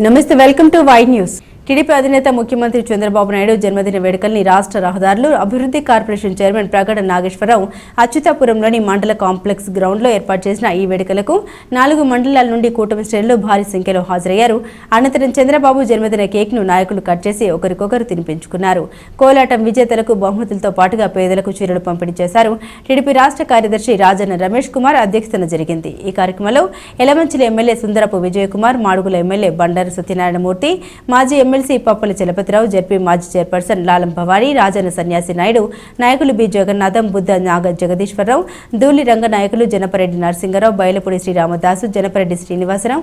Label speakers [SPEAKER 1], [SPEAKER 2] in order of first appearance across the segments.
[SPEAKER 1] నమస్తే welcome to Y news TDP అధినేత ముఖ్యమంత్రి చంద్రబాబు నాయుడు జన్మదిన వేడుకల్ని రాష్ట్ర రహదారులు అభివృద్ధి కార్పొరేషన్ చైర్మన్ ప్రగడ నాగేశ్వరరావు అచ్యుతాపురంలోని మండల కాంప్లెక్స్ గ్రౌండ్లో ఏర్పాటు చేసిన ఈ వేడుకలకు నాలుగు మండలాల నుండి కూటమి శ్రేణులు భారీ సంఖ్యలో హాజరయ్యారు. అనంతరం చంద్రబాబు జన్మదిన కేక్ను నాయకులు కట్ చేసి ఒకరికొకరు తినిపించుకున్నారు. కోలాటం విజేతలకు బహుమతులతో పాటుగా పేదలకు చీరలు పంపిణీ చేశారు. టీడీపీ రాష్ట్ర కార్యదర్శి రాజన్న రమేష్ కుమార్ అధ్యక్షతన జరిగింది. ఈ కార్యక్రమంలో ఎలమంచిల ఎమ్మెల్యే సుందరపు విజయకుమార్ మాడుగుల ఎమ్మెల్యే బండారు సత్యనారాయణమూర్తి మాజీ ఎమ్మెల్సీ పప్పల చలపతిరావు జెడ్పీ మాజీ చైర్పర్సన్ లాలం భవానీ రాజన్న సన్యాసి నాయుడు నాయకులు బి. జగన్నాథం బుద్ధ నాగ జగదీశ్వరరావు దూలి రంగ నాయకులు జనపరెడ్డి నరసింగరావు బయలపూడి శ్రీరామదాసు జనపరెడ్డి శ్రీనివాసరావు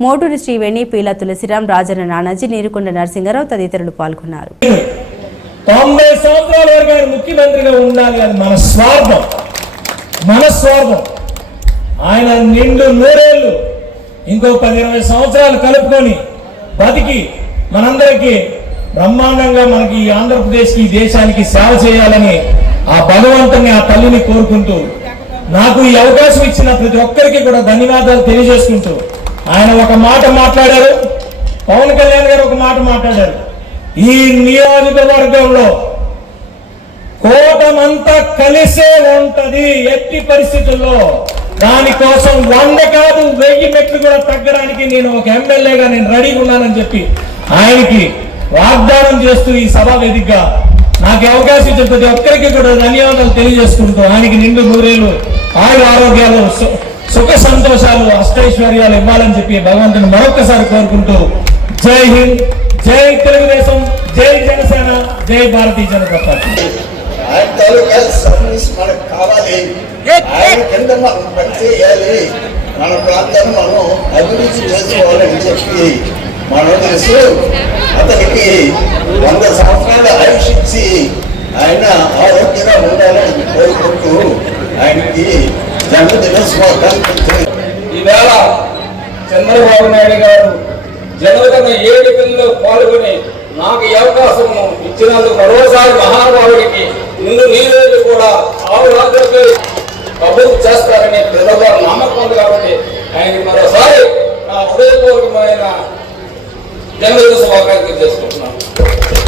[SPEAKER 1] మోటూరి శ్రీవేణి పీలా తులసిరాం రాజన్న నానాజీ నీరుకొండ నరసింగరావు తదితరులు పాల్గొన్నారు.
[SPEAKER 2] తొంభై సంవత్సరాల వరకు ఆయన ముఖ్యమంత్రిగా ఉండాలి అది మన స్వార్థం. మన స్వార్థం. ఆయన నిండు నూరేళ్ళు ఇంకో పది ఇరవై సంవత్సరాలు కలుపుకొని బతికి మనందరికీ బ్రహ్మాండంగా మనకి ఈ ఆంధ్రప్రదేశ్కి ఈ దేశానికి సేవ చేయాలని ఆ భగవంతుని ఆ తల్లిని కోరుకుంటూ నాకు ఈ అవకాశం ఇచ్చిన ప్రతి ఒక్కరికి కూడా ధన్యవాదాలు తెలియజేసుకుంటూ ఆయన ఒక మాట మాట్లాడారు. పవన్ కళ్యాణ్ గారు ఒక మాట మాట్లాడారు. ఈ నియోజకవర్గంలో కోటమంతా కలిసే ఉంటది ఎట్టి పరిస్థితుల్లో. దానికోసం వంద కాదు వెయ్యి మెట్లు కూడా తగ్గడానికి నేను ఒక ఎమ్మెల్యేగా నేను రెడీగా ఉన్నానని చెప్పి ఆయనకి వాగ్దానం చేస్తూ ఈ సభా వేదికగా నాకు అవకాశం ఇచ్చిన ప్రతి ఒక్కరికి కూడా ధన్యవాదాలు తెలియజేసుకుంటూ ఆయనకి నిండు నూరేళ్ళు ఆయుర ఆరోగ్యాలు సుఖ సంతోషాలు అష్టైశ్వర్యాలు ఇవ్వాలని చెప్పి భగవంతుని మరొకసారి కోరుకుంటూ జై హింద్ జై తెలుగుదేశం జై జనసేన జై భారతీయ జనతా పార్టీ.
[SPEAKER 3] ఆయన తాలూకా సర్వీస్ మనకు కావాలి. ఆయన కింద మనం పనిచేయాలి. మన ప్రాంతాన్ని మనం అభివృద్ధి చేసుకోవాలని చెప్పి మనసు అతనికి వంద సంవత్సరాల ఆయుష్ ఇచ్చి ఆయన ఆరోగ్యంగా ఉండాలని కోరుకుంటూ ఆయనకి జన్మదిన
[SPEAKER 4] ఈవేళ చంద్రబాబు నాయుడు గారు జనగణ ఏడుకల్లో పాల్గొని నాకు ఈ అవకాశం ఇచ్చినందుకు మరోసారి మహానుభావుడికి ముందు నీళ్ళు కూడా ఆవులందరికీ అభివృద్ధి చేస్తారని ప్రజల నమ్మకం ఉంది కాబట్టి ఆయనకి మరోసారి నా హృదయపూర్వకమైన జన్మదిన శుభాకాంక్షలు చేసుకుంటున్నాను